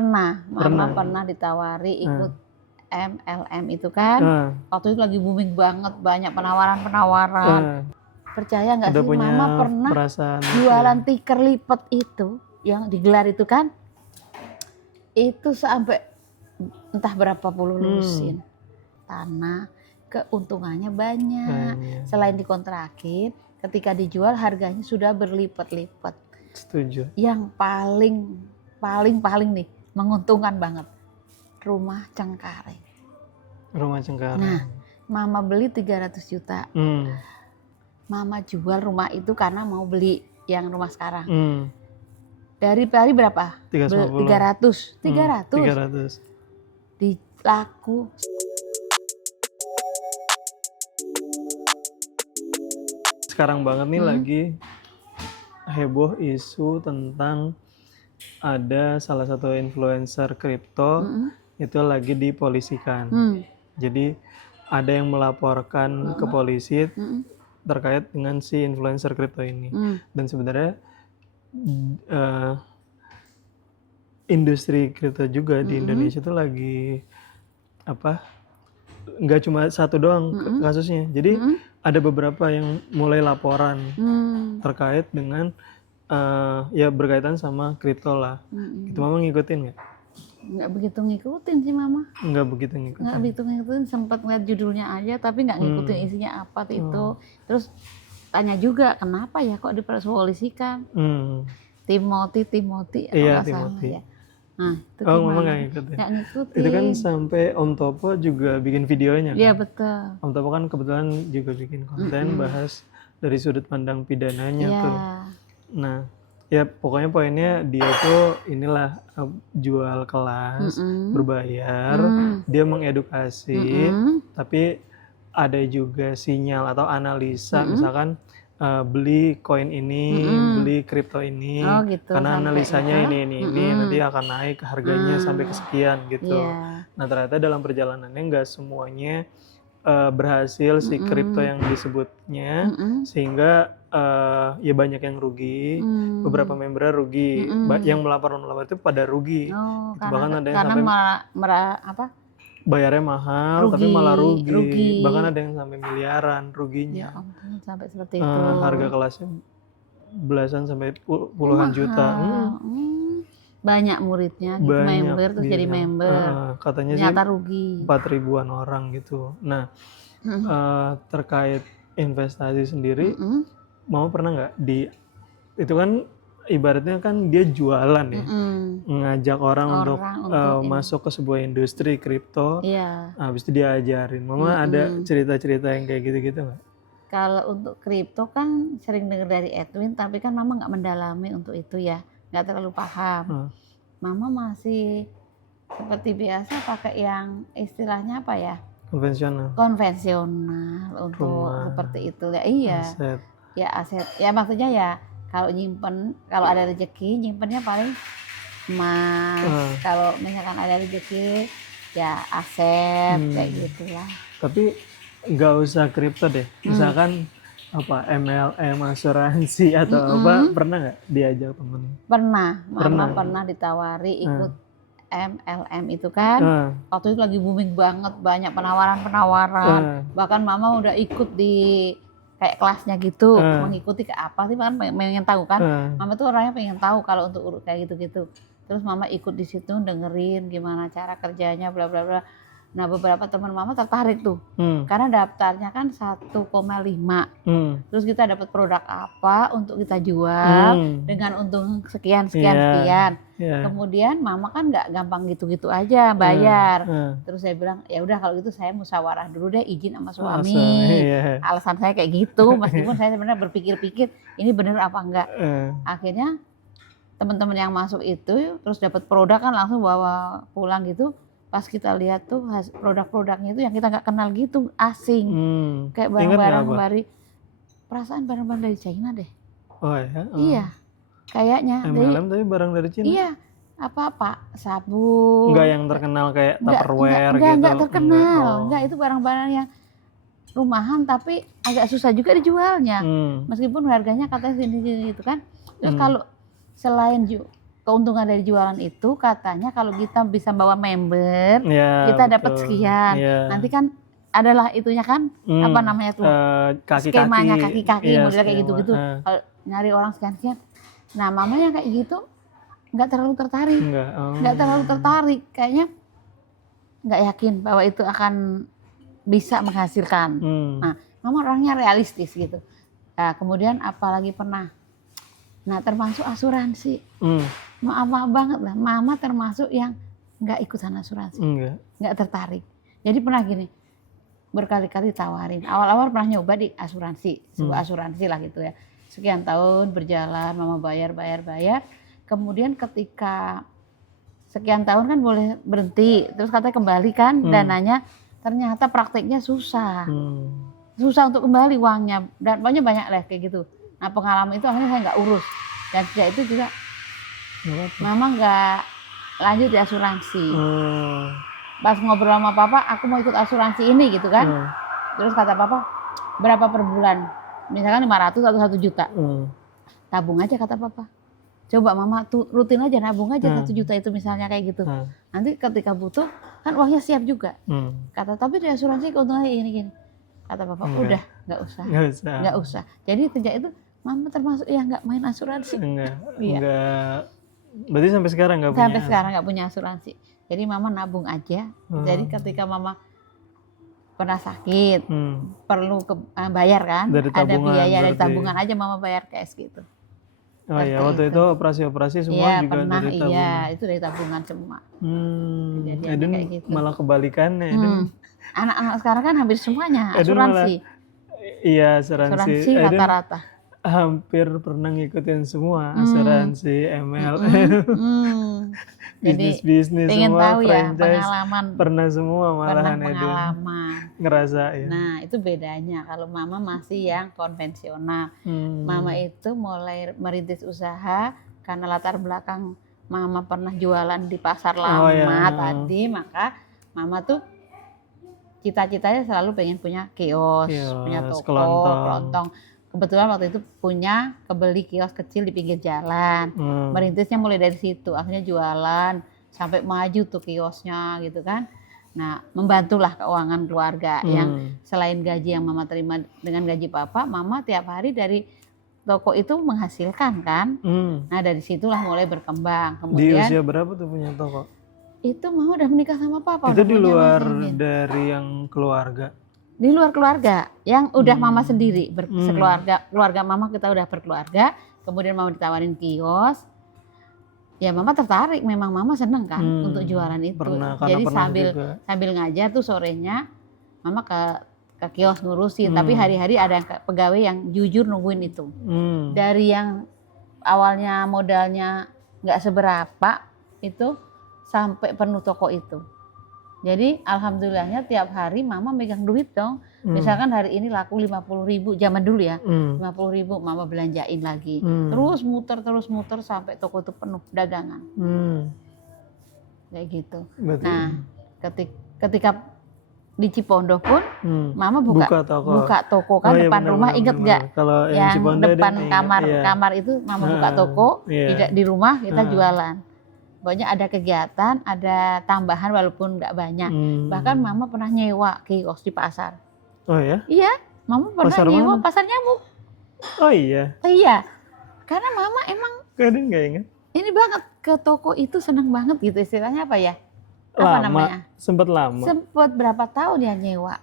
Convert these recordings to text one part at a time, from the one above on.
Mama pernah ditawari ikut MLM itu kan. Waktu itu lagi booming banget, banyak penawaran. Percaya nggak sih, Mama pernah jualan tikar lipat itu yang digelar itu kan, itu sampai entah berapa puluh lusin tanah, keuntungannya banyak. Selain dikontrakin, ketika dijual harganya sudah berlipat-lipat. Setuju. Yang paling nih menguntungkan banget, rumah Cengkareng. Nah, Mama beli 300 juta. Mama jual rumah itu karena mau beli yang rumah sekarang. Dari berapa? 300. Dilaku. Sekarang banget nih lagi heboh isu tentang ada salah satu influencer kripto itu lagi dipolisikan. Jadi ada yang melaporkan ke polisi terkait dengan si influencer kripto ini. Dan sebenarnya industri kripto juga di Indonesia itu lagi nggak cuma satu doang kasusnya. Jadi ada beberapa yang mulai laporan terkait dengan ya berkaitan sama kripto lah. Itu Mama ngikutin nggak? Nggak begitu ngikutin sih Mama. Nggak begitu ngikutin, sempat ngeliat judulnya aja tapi nggak ngikutin isinya apa itu. Terus tanya juga kenapa ya kok dipolisikan. Timothy iya, Timothy. Ya. Nah, itu Mama nggak ngikutin. Itu kan sampai Om Topo juga bikin videonya kan? Iya betul. Om Topo kan kebetulan juga bikin konten bahas dari sudut pandang pidananya tuh. Nah, ya pokoknya poinnya dia tuh inilah jual kelas, berbayar, dia mengedukasi, tapi ada juga sinyal atau analisa, misalkan beli koin ini, beli kripto ini, gitu, karena analisanya ini nanti akan naik harganya sampai kesekian gitu. Nah ternyata dalam perjalanannya nggak semuanya berhasil si kripto yang disebutnya, sehingga ya banyak yang rugi, beberapa member rugi, yang melapor itu pada rugi. Gitu. Bahkan ada yang sampai bayarnya mahal, tapi malah rugi. Bahkan ada yang sampai miliaran ruginya. Ya ampun, sampai seperti itu. Harga kelasnya belasan sampai puluhan juta. Banyak muridnya, gitu, member terus jadi member. Katanya ternyata sih rugi. 4.000-an orang gitu. Nah, terkait investasi sendiri, Mama pernah nggak itu kan ibaratnya kan dia jualan ya, ngajak orang untuk masuk ke sebuah industri kripto, habis itu diajarin. Mama ada cerita-cerita yang kayak gitu-gitu nggak? Kalau untuk kripto kan sering dengar dari Edwin, tapi kan Mama nggak mendalami untuk itu ya, nggak terlalu paham. Mama masih seperti biasa pakai yang istilahnya apa ya? Konvensional untuk rumah, seperti itu ya. Iya. Aset. Ya aset. Ya maksudnya ya. Kalau nyimpen, kalau ada rezeki nyimpennya paling emas. Kalau misalkan ada rezeki ya aset kayak gitulah. Tapi nggak usah kripto deh. Misalkan MLM, asuransi atau pernah nggak diajak temen? Mama pernah ditawari ikut MLM itu kan. Waktu itu lagi booming banget, banyak penawaran. Bahkan Mama udah ikut di kayak kelasnya gitu, mengikuti ke apa sih, kan pengen tahu kan. Mama tuh orangnya pengen tahu kalau untuk urut kayak gitu-gitu. Terus Mama ikut di situ, dengerin gimana cara kerjanya, bla bla bla. Nah beberapa teman Mama tertarik tuh, karena daftarnya kan 1,5. Terus kita dapat produk apa untuk kita jual dengan untung sekian. Kemudian Mama kan nggak gampang gitu-gitu aja bayar. Terus saya bilang ya udah kalau gitu saya musyawarah dulu deh, izin sama suami. Alasan saya kayak gitu, meskipun saya sebenarnya berpikir-pikir ini bener apa enggak. Akhirnya teman-teman yang masuk itu terus dapat produk kan langsung bawa pulang gitu. Pas kita lihat tuh produk-produknya itu yang kita nggak kenal gitu, asing. Kayak barang-barang dari perasaan barang-barang dari China deh. Oh ya? Iya. Kayaknya MLM tapi barang dari Cina? Iya. Apa sabun. Enggak yang terkenal kayak Tupperware gitu. Enggak terkenal. Enggak, itu barang-barang yang rumahan tapi agak susah juga dijualnya. Meskipun harganya katanya sini gitu kan. Terus kalau selain keuntungan dari jualan itu katanya kalau kita bisa bawa member, Ya, kita dapat betul. sekian. Ya. Nanti kan adalah itunya kan, apa namanya tuh? Kaki-kaki. Skemanya kaki-kaki, Iya, modelnya kayak skema. gitu-gitu. Kalau nyari orang sekian-sekian. Nah, mama yang kayak gitu nggak terlalu tertarik. Nggak terlalu tertarik. Kayaknya nggak yakin bahwa itu akan bisa menghasilkan. Nah, mama orangnya realistis gitu. Nah, kemudian apalagi pernah. Nah, termasuk asuransi. Maaf banget lah, mama termasuk yang nggak ikutan asuransi, nggak tertarik. Jadi pernah gini, berkali-kali tawarin. Awal-awal pernah nyoba di asuransi, sebuah asuransi lah gitu ya. Sekian tahun berjalan, mama bayar. Kemudian ketika sekian tahun kan boleh berhenti, terus katanya kembali kan dananya, ternyata prakteknya susah. Susah untuk kembali uangnya, dan pokoknya banyak lah kayak gitu. Nah, pengalaman itu akhirnya saya nggak urus. Dan sejak itu juga mama nggak lanjut di asuransi. Pas ngobrol sama papa, aku mau ikut asuransi ini gitu kan. Terus kata papa, berapa per bulan? Misalkan 500 atau 1 juta. Tabung aja kata papa. Coba mama rutin aja nabung aja 1 juta itu misalnya kayak gitu. Nanti ketika butuh kan uangnya siap juga. Kata tapi di asuransi keuntungannya gini. Kata papa, udah nggak usah. Jadi sejak itu mama termasuk yang nggak main asuransi. Enggak. Berarti sampai sekarang nggak punya? Sampai sekarang nggak punya asuransi. Jadi mama nabung aja. Jadi ketika mama pernah sakit, perlu bayar kan? Dari ada biaya berarti. Dari tabungan aja mama bayar cash gitu. Oh iya, waktu itu operasi-operasi semua juga pernah, dari tabungan? Iya, itu dari tabungan semua. Edun kayak gitu. Malah kebalikannya. Anak-anak sekarang kan hampir semuanya asuransi. Iya, asuransi rata-rata. Hampir pernah ngikutin semua asuransi, MLM, bisnis pengen semua, tahu franchise, ya pengalaman. Pernah semua malahan pengalaman. Ngerasain. Nah, itu bedanya kalau mama masih yang konvensional. Mama itu mulai merintis usaha karena latar belakang mama pernah jualan di pasar lama tadi, maka mama tuh cita-citanya selalu pengen punya kios, punya toko, kelontong. Kebetulan waktu itu kebeli kios kecil di pinggir jalan. Merintisnya mulai dari situ, akhirnya jualan sampai maju tuh kiosnya gitu kan. Nah, membantulah keuangan keluarga yang selain gaji yang mama terima dengan gaji papa, mama tiap hari dari toko itu menghasilkan kan. Nah, dari situlah mulai berkembang. Kemudian di usia berapa tuh punya toko? Itu mama udah menikah sama papa. Itu di luar dari yang keluarga? Di luar keluarga, yang udah mama sendiri, keluarga mama kita udah berkeluarga, kemudian mama ditawarin kios, ya mama tertarik, memang mama seneng kan untuk jualan itu. Jadi sambil ngajar tuh sorenya, mama ke kios ngurusin, tapi hari-hari ada pegawai yang jujur nungguin itu. Dari yang awalnya modalnya nggak seberapa itu sampai penuh toko itu. Jadi alhamdulillahnya tiap hari mama megang duit dong. Misalkan hari ini laku 50.000, zaman dulu ya, 50.000 mama belanjain lagi. Terus muter sampai toko itu penuh dagangan. Kayak gitu. Berarti, nah, ketika di Cipondoh pun mama buka toko kan depan rumah, inget nggak? Yang depan kamar itu mama buka toko, di rumah kita jualan. Pokoknya ada kegiatan, ada tambahan walaupun nggak banyak. Bahkan mama pernah nyewa kios di pasar. Oh ya? Iya, mama pernah nyewa pasar nyamuk. Oh iya? Iya, karena mama emang kadang nggak ingat. Ini banget, ke toko itu seneng banget gitu, istilahnya apa ya? Namanya? Sempet lama? Sempet berapa tahun ya nyewa.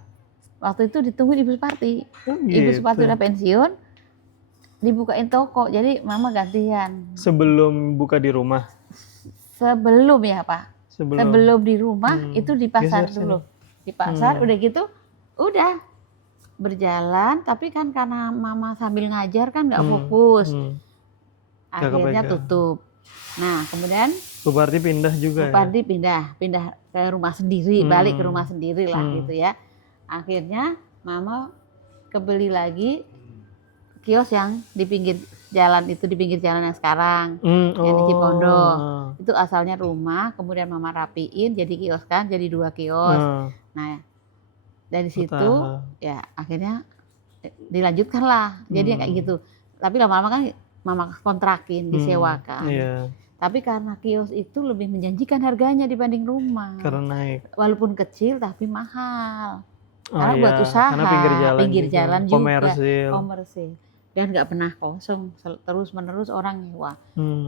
Waktu itu ditungguin Ibu Suparti. Ibu Suparti udah pensiun, dibukain toko, jadi mama gantian. Sebelum buka di rumah? Sebelum ya Pak, sebelum di rumah itu di pasar dulu. Di pasar udah gitu, udah berjalan, tapi kan karena mama sambil ngajar kan nggak fokus. Akhirnya tutup. Nah kemudian Suparti pindah juga. Suparti pindah ke rumah sendiri, balik ke rumah sendiri lah gitu ya. Akhirnya mama kebeli lagi kios yang di pinggir jalan itu, di pinggir jalan yang sekarang, yang di Cipondoh. Itu asalnya rumah, kemudian mama rapiin jadi kios kan, jadi 2 kios. Nah dari situ ya akhirnya dilanjutkan lah, jadi kayak gitu. Tapi lama-lama kan mama kontrakin, disewakan. Tapi karena kios itu lebih menjanjikan harganya dibanding rumah. Karena naik. Walaupun kecil tapi mahal. Oh, Karena buat usaha, karena pinggir jalan juga, komersil. Dan nggak pernah kosong, terus menerus orang nyewa.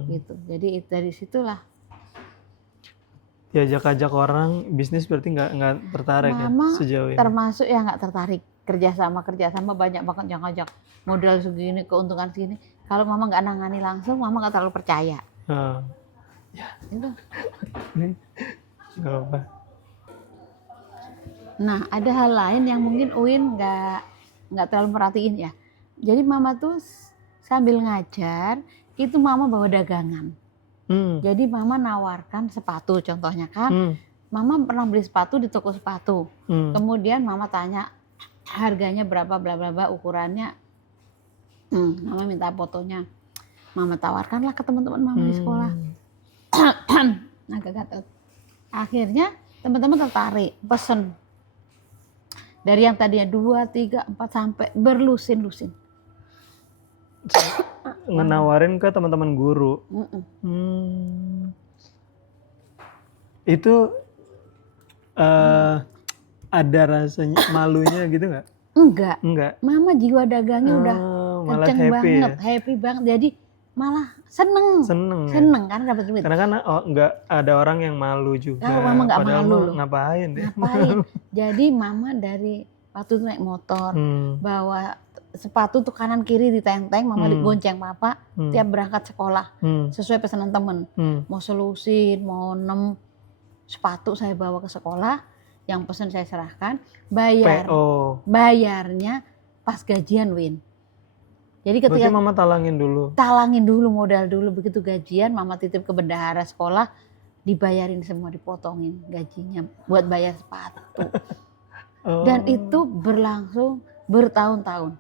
Gitu. Jadi dari situlah. Diajak-ajak orang bisnis berarti nggak tertarik Mama ya sejauh ini? Termasuk yang nggak tertarik. Kerjasama banyak banget yang ngajak modal segini, keuntungan segini. Kalau mama nggak nangani langsung, mama nggak terlalu percaya. Ya. Itu. Gak apa. Nah, ada hal lain yang mungkin Uin nggak terlalu merhatiin ya. Jadi mama tuh sambil ngajar, itu mama bawa dagangan. Jadi mama nawarkan sepatu contohnya kan. Mama pernah beli sepatu di toko sepatu. Kemudian mama tanya harganya berapa, bla bla bla, ukurannya. Mama minta fotonya. Mama tawarkanlah ke teman-teman mama di sekolah. Agak gatel. Akhirnya teman-teman tertarik, pesen. Dari yang tadinya 2, 3, 4 sampai berlusin-lusin. Ngenawarin ke teman-teman guru. Itu ada rasanya malunya gitu nggak? Enggak. Mama jiwa dagangnya udah kenceng banget, ya? happy banget. Jadi malah seneng karena dapat duit. Karena kan nggak ada orang yang malu juga. Kalau mama nggak malu loh. Ngapain deh? Jadi mama dari waktu itu naik motor, bawa sepatu tuh kanan kiri ditenteng, mama digonceng papa, tiap berangkat sekolah, sesuai pesanan temen. Mau selusin, mau 6 sepatu saya bawa ke sekolah, yang pesen saya serahkan, bayarnya pas gajian, Win. Jadi ketika berarti mama talangin dulu modal dulu, begitu gajian mama titip ke bendahara sekolah, dibayarin semua, dipotongin gajinya buat bayar sepatu. Dan itu berlangsung bertahun-tahun.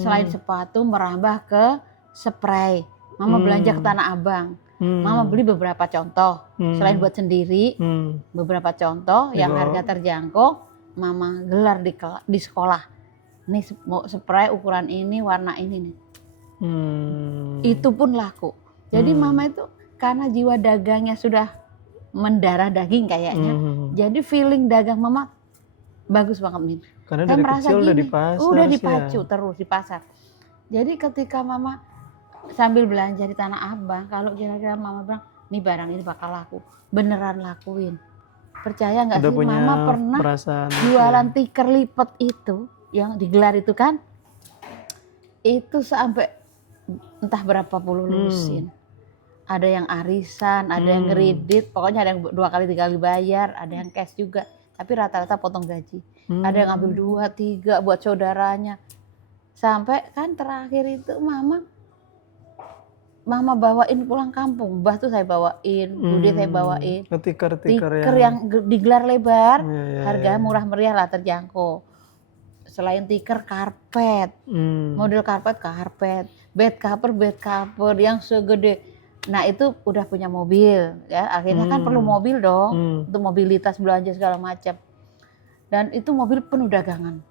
Selain sepatu merambah ke spray. Mama belanja ke Tanah Abang. Mama beli beberapa contoh. Selain buat sendiri, beberapa contoh yang harga terjangkau, mama gelar di sekolah. Ini spray ukuran ini, warna ini nih. Itu pun laku. Jadi mama itu karena jiwa dagangnya sudah mendarah daging kayaknya. Jadi feeling dagang mama bagus banget, Min. Karena dari kecil udah dipacu terus di pasar. Jadi ketika mama sambil belanja di Tanah Abang, kalau kira-kira mama bilang, nih barang ini bakal laku, beneran lakuin. Percaya nggak sih, mama pernah jualan tikar lipat itu, yang digelar itu kan, itu sampai entah berapa puluh lusin. Ada yang arisan, ada yang kredit, pokoknya ada yang 2 kali 3 kali bayar, ada yang cash juga. Tapi rata-rata potong gaji. Ada yang ambil 2, 3 buat saudaranya. Sampai kan terakhir itu mama bawain pulang kampung. Mbah tuh saya bawain, Bude saya bawain. Tikar yang digelar lebar, harga murah meriah lah, terjangkau. Selain tikar, karpet, model karpet, bed cover yang segede. Nah itu udah punya mobil, ya. Akhirnya kan perlu mobil dong, untuk mobilitas belanja segala macam. Dan itu mobil penuh dagangan.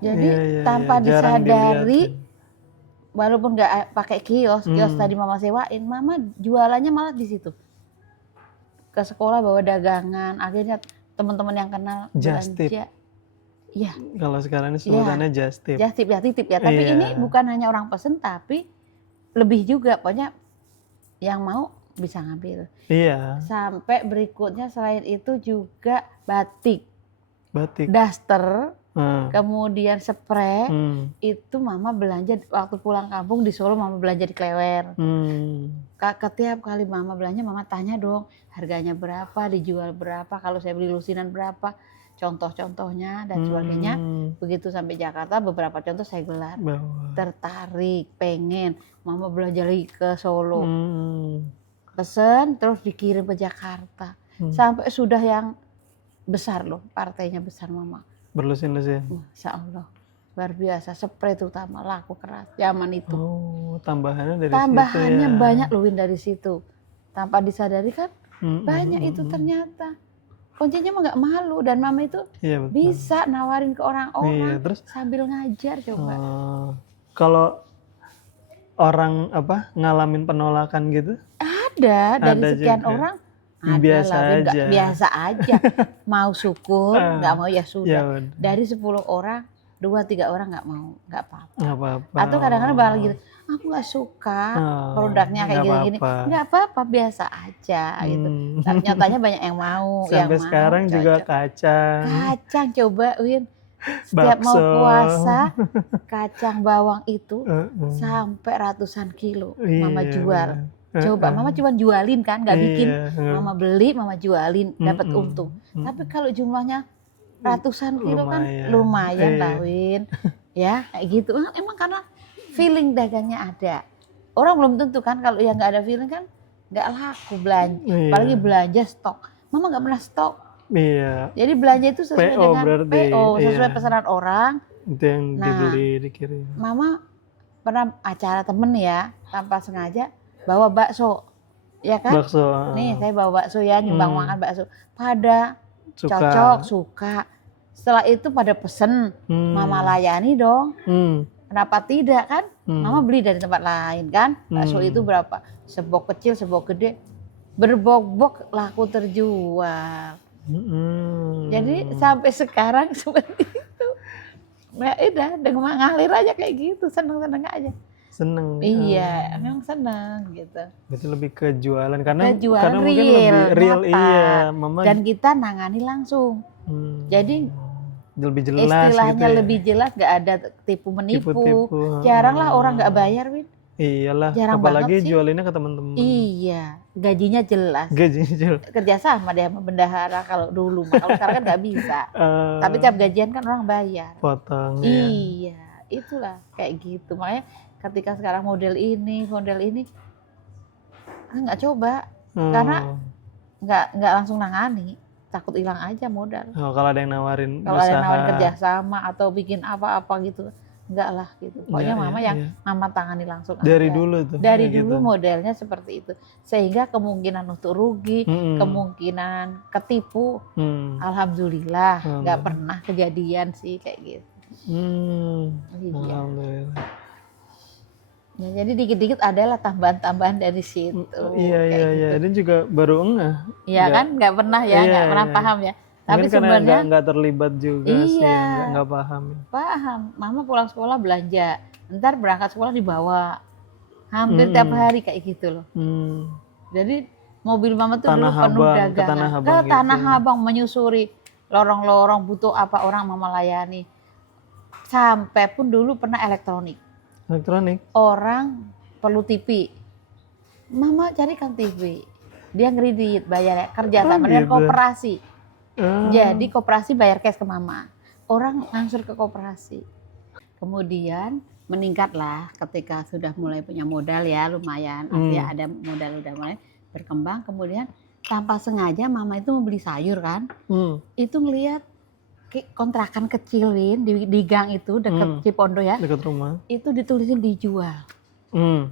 Jadi tanpa disadari, walaupun nggak pakai kios tadi mama sewain, mama jualannya malah di situ. Ke sekolah bawa dagangan, akhirnya teman-teman yang kenal belanja. Iya. Kalau sekarang ini sebutannya just tip. Just tip ya. Tapi ini bukan hanya orang pesen, tapi lebih juga, pokoknya yang mau bisa ngambil. Iya. Sampai berikutnya selain itu juga batik. Daster, kemudian spray. Itu mama belanja waktu pulang kampung di Solo, mama belanja di Klewer. Setiap kali mama belanja, mama tanya dong harganya berapa, dijual berapa, kalau saya beli lusinan berapa, contoh-contohnya dan sebagainya. Begitu sampai Jakarta, beberapa contoh saya gelar. Tertarik, pengen, mama belanja lagi ke Solo. Pesen terus dikirim ke Jakarta. Sampai sudah yang besar loh, partainya besar mama. Berlusin-lusin. Masya Allah, luar biasa. Spray terutama laku keras zaman itu. Tambahannya dari situ ya. Banyak loh, Win, dari situ. Tanpa disadari kan banyak itu ternyata. Kuncinya mah nggak malu, dan mama itu bisa nawarin ke orang-orang terus sambil ngajar coba. Kalau orang ngalamin penolakan gitu? Ada dari sekian juga. orang. Biasa aja. Biasa aja. Mau syukur, nggak mau ya sudah. Ya, dari 10 orang, 2-3 orang nggak mau, nggak apa-apa. Nggak apa-apa. Atau kadang-kadang bakal gitu, aku nggak suka produknya kayak gini-gini. Nggak apa-apa, biasa aja gitu. Tapi nyatanya banyak yang mau. Sampai yang sekarang mau, juga kacang. Kacang coba, Win. Setiap bakso. Mau puasa, kacang bawang itu sampai ratusan kilo Mama jual. Coba, Mama cuma jualin kan, nggak bikin. Mama beli, Mama jualin, dapat untung. Tapi kalau jumlahnya ratusan kilo kan lumayan lah, Win. Ya, kayak gitu. Emang karena feeling dagangnya ada. Orang belum tentu kan, kalau yang nggak ada feeling kan nggak laku belanja. Apalagi belanja stok. Mama nggak pernah stok. Iya. Jadi belanja itu sesuai PO dengan berarti, PO, sesuai pesanan orang. Itu yang dibeli, dikirim. Mama pernah acara temen ya, tanpa sengaja bawa bakso, ya kan? Bakso. Nih saya bawa bakso ya, nyumbang makan bakso. Pada cocok, suka. Setelah itu pada pesen, Mama layani dong. Kenapa tidak kan? Mama beli dari tempat lain kan? Bakso itu berapa? Sebok kecil, sebok gede, berbok-bok laku terjual. Jadi sampai sekarang seperti itu. Nah, udah ngalir aja kayak gitu, seneng-seneng aja. Seneng. Iya, memang seneng gitu. Berarti lebih ke jualan karena jualan mungkin lebih real, iya, Mama. Dan kita nangani langsung. Jadi lebih jelas. Istilahnya gitu ya? Lebih jelas, nggak ada tipu menipu. Jarang lah orang nggak bayar, Win. Iyalah, jarang apalagi banget sih. Jualinnya ke teman-teman. Iya, gajinya jelas. Gajinya jelas. Kerjasama deh sama bendahara kalau dulu, kalau sekarang kan nggak bisa. Tapi tiap gajian kan orang bayar. Potong. Iya, itulah kayak gitu. Makanya ketika sekarang model ini nggak coba, karena nggak langsung nangani, takut hilang aja modal. Kalau ada yang nawarin, kalau ada yang nawarin kerjasama atau bikin apa-apa gitu. Enggak lah gitu. Pokoknya Mama yang Mama tangani langsung dari aja. Dulu tuh. Dari dulu gitu. Modelnya seperti itu. Sehingga kemungkinan untuk rugi, kemungkinan ketipu, alhamdulillah enggak pernah kejadian sih kayak gitu. Iya. Alhamdulillah. Ya, jadi dikit-dikit adalah tambahan-tambahan dari situ. Iya. Gitu. Dan juga baru enggak. Iya kan, enggak pernah ya, enggak pernah paham ya. Tapi sebenarnya nggak terlibat juga sih, nggak paham. Paham, Mama pulang sekolah belanja, ntar berangkat sekolah dibawa, hampir tiap hari kayak gitu loh. Jadi mobil Mama tuh dulu penuh dagangan, ke Tanah Abang menyusuri lorong-lorong butuh apa orang Mama layani. Sampai pun dulu pernah elektronik. Orang perlu TV, Mama carikan TV, dia ngeridit bayar kerja sama dengan koperasi. Jadi koperasi bayar cash ke Mama. Orang langsung ke koperasi. Kemudian meningkatlah ketika sudah mulai punya modal ya lumayan. Artinya ada modal udah mulai berkembang. Kemudian tanpa sengaja Mama itu mau beli sayur kan. Itu ngelihat kontrakan kecil Win di gang itu dekat Cipondo ya. Dekat rumah. Itu ditulisin dijual.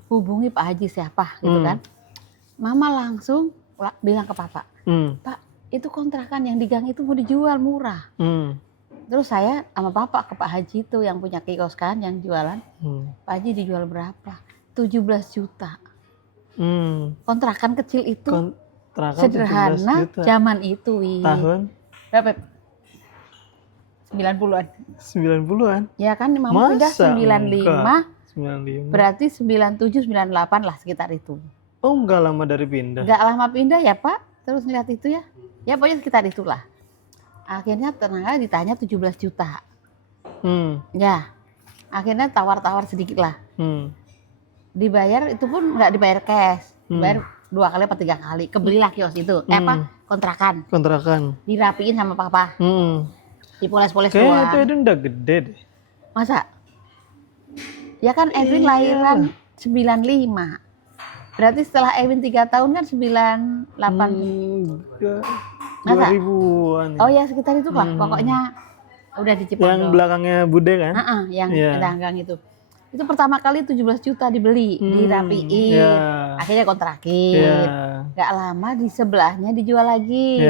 Hubungi Pak Haji siapa gitu kan. Mama langsung bilang ke Papa. Pak, itu kontrakan yang di gang itu mau dijual murah. Terus saya sama Papa ke Pak Haji itu yang punya kios kan, yang jualan. Pak Haji dijual berapa? 17 juta. Kontrakan kecil itu sederhana zaman itu. Tahun? Berapa? 90-an. 90-an? Ya kan, Mama pindah 95. 95. Berarti 97, 98 lah sekitar itu. Oh, enggak lama dari pindah? Enggak lama pindah ya Pak, terus ngeliat itu ya. Ya pokoknya sekitar itulah. Akhirnya tenaga ditanya 17 juta. Ya, akhirnya tawar-tawar sedikit lah. Dibayar itu pun nggak dibayar cash. Dibayar 2 kali atau 3 kali. Kebelilah kios itu. Kontrakan. Dirapiin sama Papa. Dipoles-poles doang. Kayaknya itu udah gede deh. Masa? Ya kan Edwin lahiran 95. Berarti setelah Edwin 3 tahun kan 98. 2000-an. Oh ya sekitar itu lah. Pokoknya udah di Cipondo. Yang belakangnya Bude kan? Yang pedanggang itu. Itu pertama kali 17 juta dibeli, dirapiin. Akhirnya kontrakin. Gak lama di sebelahnya dijual lagi.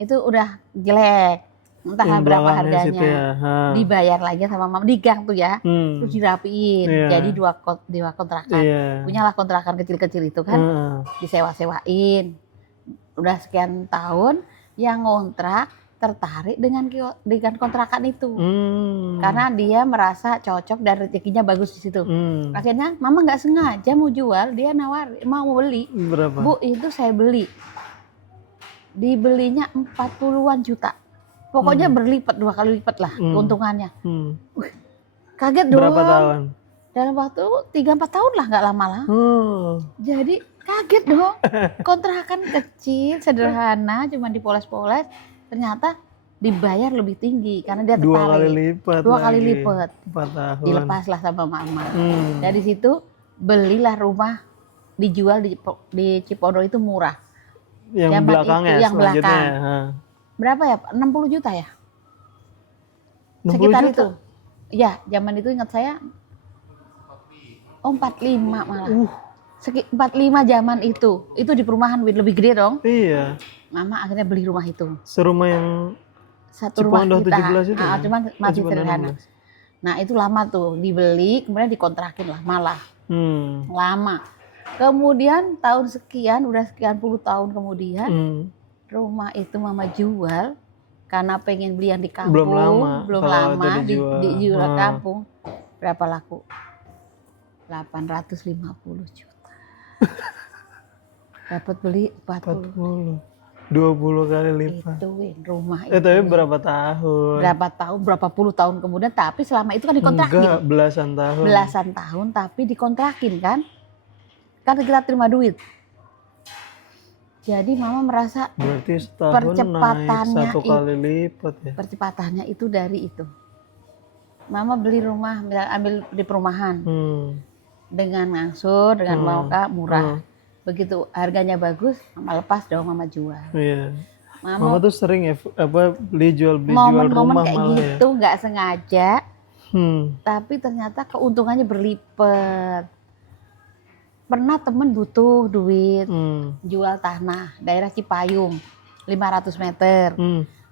Itu udah jelek. entah yang berapa belakangnya situ harganya, ya. dibayar lagi sama mama di gang tuh ya, terus dirapiin, Iya. jadi dua kontrakan, Iya. punyalah kontrakan kecil-kecil itu kan, disewa-sewain, udah sekian tahun, yang ngontrak tertarik dengan kontrakan itu, karena dia merasa cocok dan rezekinya bagus di situ. Akhirnya mama nggak sengaja mau jual, dia mau beli. Berapa? Bu, itu saya beli, dibelinya 40-an juta. Pokoknya berlipat, 2 kali lipat lah keuntungannya. Kaget dong. Berapa tahun? Dalam waktu 3-4 tahun lah, nggak lama lah. Jadi kaget dong. Kontrakan kecil, sederhana, cuma dipoles-poles. Ternyata dibayar lebih tinggi karena dia tertarik. 2 kali lipat. 2 kali lipat. 4 tahun. Dilepaslah sama mama. Dari situ belilah rumah, dijual di Cipondo itu murah. Yang belakangnya yang selanjutnya. belakang. Berapa ya? 60 juta ya? 60 Sekitar juta? itu. Ya, zaman itu ingat saya. 45 malah. 45 zaman itu. Itu di perumahan lebih gede dong. Iya. Mama akhirnya beli rumah itu. Serumah yang satu rumah Cipondo kita. 17 itu. Cuma masih Cipondo sederhana. 16. Nah, itu lama tuh, dibeli, kemudian dikontrakin lah, malah. Lama. Kemudian tahun sekian, udah sekian puluh tahun kemudian, rumah itu mama jual karena pengen beli yang di kampung. Belum lama dijual kampung. Berapa laku? 850 juta. Dapat beli 40. 20 kali lipat. Itu rumah itu. Tapi berapa tahun? Berapa puluh tahun kemudian, tapi selama itu kan dikontrakin. Enggak, belasan tahun. Belasan tahun tapi dikontrakin kan. Kan kita terima duit. Jadi mama merasa berarti setahun naik 1 kali lipat ya. Percepatannya itu dari itu. Mama beli rumah, ambil di perumahan. Dengan ngangsur, dengan bawah murah. Begitu harganya bagus, mama lepas dong, mama jual. Iya. Mama tuh sering ya beli jual rumah momen kayak malah gitu, ya. nggak sengaja. Tapi ternyata keuntungannya berlipat. Pernah temen butuh duit, jual tanah daerah Cipayung 500 meter.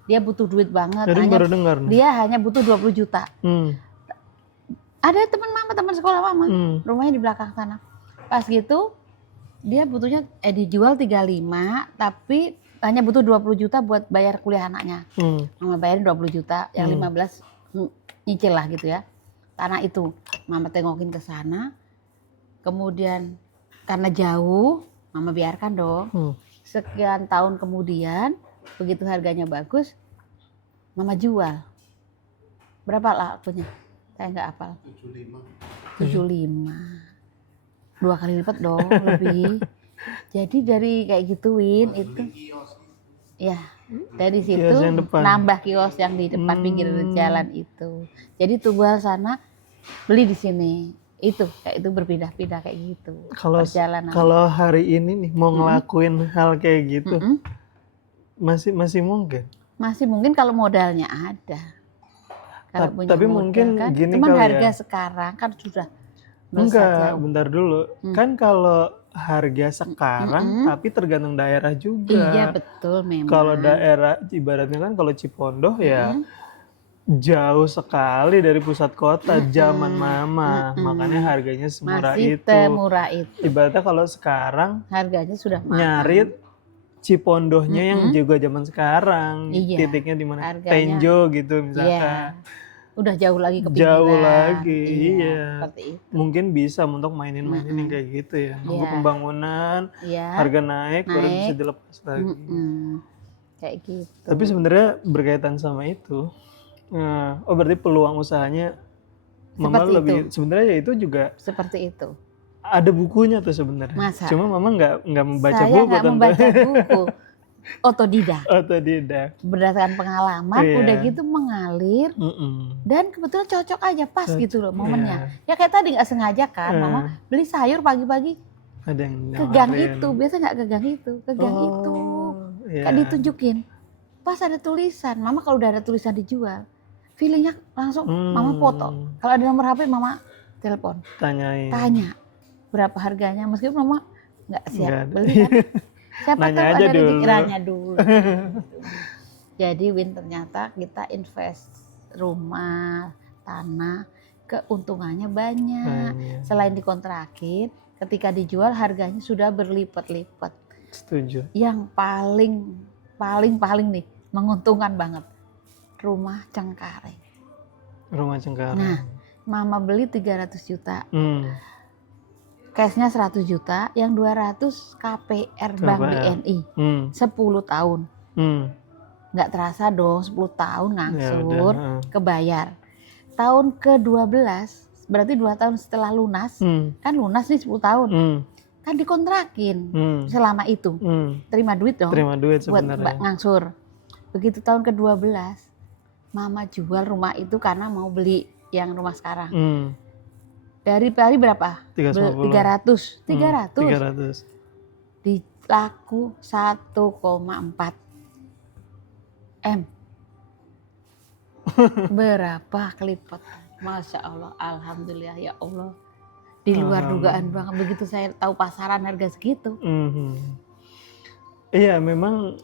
Dia butuh duit banget. Jadi baru dengar nih. Dia hanya butuh 20 juta. Ada teman mama, teman sekolah mama, rumahnya di belakang sana. Pas gitu dia butuhnya dijual 35, tapi hanya butuh 20 juta buat bayar kuliah anaknya. Mama bayarin 20 juta, yang 15 nyicil lah gitu ya. Tanah itu mama tengokin ke sana. Kemudian karena jauh, mama biarkan dong. Sekian tahun kemudian, begitu harganya bagus, mama jual. Berapa lakunya? Saya nggak hafal. 75. 2 kali lipat dong, lebih. Jadi dari kayak gituin itu, ya dari situ nambah kios yang di depan pinggir jalan itu. Jadi tunggal sana, beli di sini. Itu kayak itu berpindah-pindah kayak gitu. Kalau hari ini nih mau ngelakuin hal kayak gitu, masih mungkin. Masih mungkin kalau modalnya ada. Kalau punya tapi modal, mungkin kan, gini cuman kali harga ya. Sekarang kan sudah enggak, bentar dulu. Kan kalau harga sekarang tapi tergantung daerah juga. Iya betul memang. Kalau daerah ibaratnya kan kalau Cipondo ya jauh sekali dari pusat kota zaman mama, makanya harganya semurah masih itu. Murah itu. Ibaratnya kalau sekarang harganya sudah mahal. Nyari Cipondohnya yang juga zaman sekarang, titiknya di mana? Tenjo gitu misalkan. Udah jauh lagi ke pinggiran. Jauh lagi, iya. Seperti itu. Mungkin bisa untuk mainin yang kayak gitu ya. Nunggu pembangunan, harga naik, baru bisa dilepas lagi. Kayak gitu. Tapi sebenarnya berkaitan sama itu. Berarti peluang usahanya mama lebih sebenarnya ya itu juga seperti itu. Ada bukunya tuh sebenarnya. Cuma mama nggak membaca buku. Saya nggak membaca buku. Otodidak. Berdasarkan pengalaman, udah gitu mengalir. Dan kebetulan cocok aja, pas gitu loh momennya. Ya kayak tadi nggak sengaja kan, mama beli sayur pagi-pagi. Ada yang ke gang itu, biasa nggak ke gang itu, ke gang itu. Kan ditunjukin. Pas ada tulisan, mama kalau udah ada tulisan dijual, feelingnya langsung mama foto. Kalau ada nomor HP, mama telepon. Tanya berapa harganya, meskipun mama nggak siap beli kan. Siapa nanya tahu aja ada dulu. Nanya dulu. Jadi Win, ternyata kita invest rumah, tanah, keuntungannya banyak. Selain dikontrakin, ketika dijual harganya sudah berlipat-lipat. Setuju. Yang paling nih menguntungkan banget, rumah Cengkareng. Rumah Cengkareng. Nah, Mama beli 300 juta. Cashnya 100 juta, yang 200 KPR Bank BNI. 10 tahun. Nggak terasa dong, 10 tahun ngangsur, kebayar. Tahun ke-12, berarti 2 tahun setelah lunas, kan lunas nih 10 tahun, kan dikontrakin selama itu. Terima duit dong, terima duit sebenarnya. Buat ngangsur. Begitu tahun ke-12, Mama jual rumah itu karena mau beli yang rumah sekarang. Dari berapa? 300. 300. Dilaku 1,4 M. Berapa kelipat? Masya Allah, alhamdulillah ya Allah. Di luar dugaan banget. Begitu saya tahu pasaran harga segitu. Iya, memang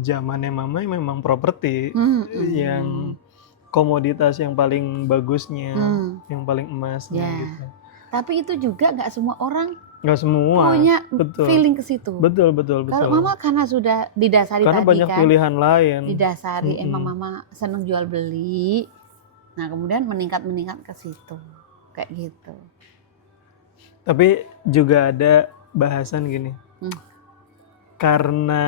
zamannya Mama memang properti yang komoditas yang paling bagusnya, yang paling emasnya gitu. Tapi itu juga nggak semua orang punya feeling ke situ. Betul. Kalau Mama karena sudah didasari karena tadi banyak pilihan lain. Didasari emang Mama seneng jual beli. Nah, kemudian meningkat ke situ. Kayak gitu. Tapi juga ada bahasan gini. Karena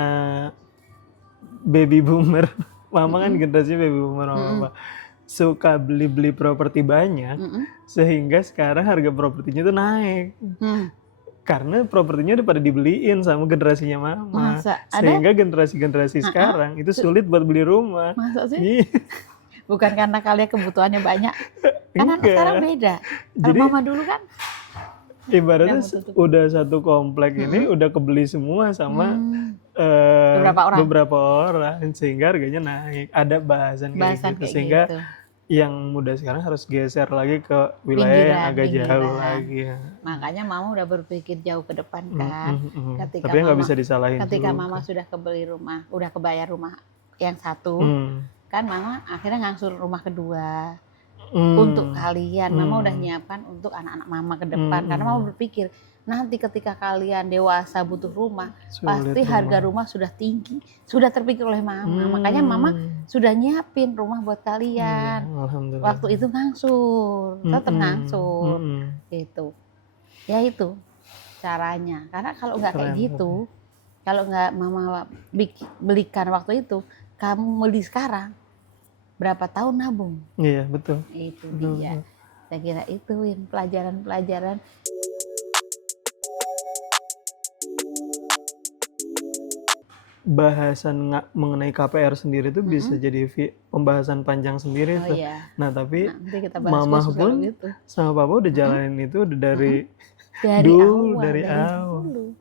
baby boomer, Mama kan generasi baby boomer, Mama suka beli properti banyak, sehingga sekarang harga propertinya tuh naik. Karena propertinya udah pada dibeliin sama generasinya Mama. Sehingga generasi sekarang itu sulit buat beli rumah. Masa sih? Bukan karena kalian kebutuhannya banyak. Karena sekarang beda. Kalau Mama dulu kan ibaratnya udah satu komplek ini udah kebeli semua sama beberapa orang, sehingga harganya naik. Ada bahasan kayak gitu, sehingga yang muda sekarang harus geser lagi ke wilayah yang agak jauh lagi. Makanya Mama udah berpikir jauh ke depan kan. Tapi nggak bisa disalahin. Ketika Mama sudah kebeli rumah, udah kebayar rumah yang satu, kan Mama akhirnya ngangsur rumah kedua. Untuk kalian, Mama udah nyiapkan untuk anak-anak Mama ke depan. Karena Mama berpikir, nanti ketika kalian dewasa butuh rumah, pasti harga rumah sudah tinggi. Sudah terpikir oleh Mama. Makanya Mama sudah nyiapin rumah buat kalian. Waktu itu ngangsur, tetap ngangsur. Gitu. Ya itu caranya. Karena kalau nggak kayak gitu, kalau nggak Mama belikan waktu itu, kamu beli sekarang, berapa tahun nabung? Iya, betul. Itu dia. Saya kira itu pelajaran-pelajaran. Bahasan mengenai KPR sendiri itu bisa jadi pembahasan panjang sendiri tuh. Nah, tapi Mama pun sama Papa udah jalanin itu udah dari awal.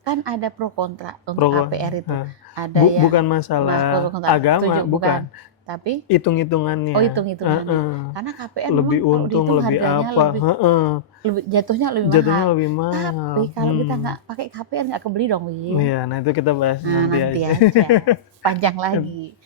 Kan ada pro kontra untuk KPR itu. Ada bukan masalah agama, bukan. Tapi hitung-hitungannya. Hitung-hitungannya. Karena KPR lebih untung, lebih apa? Jatuhnya lebih mahal. Tapi kalau kita nggak pakai KPR nggak kebeli dong, Win. Iya, nah itu kita bahas nanti aja. Panjang lagi.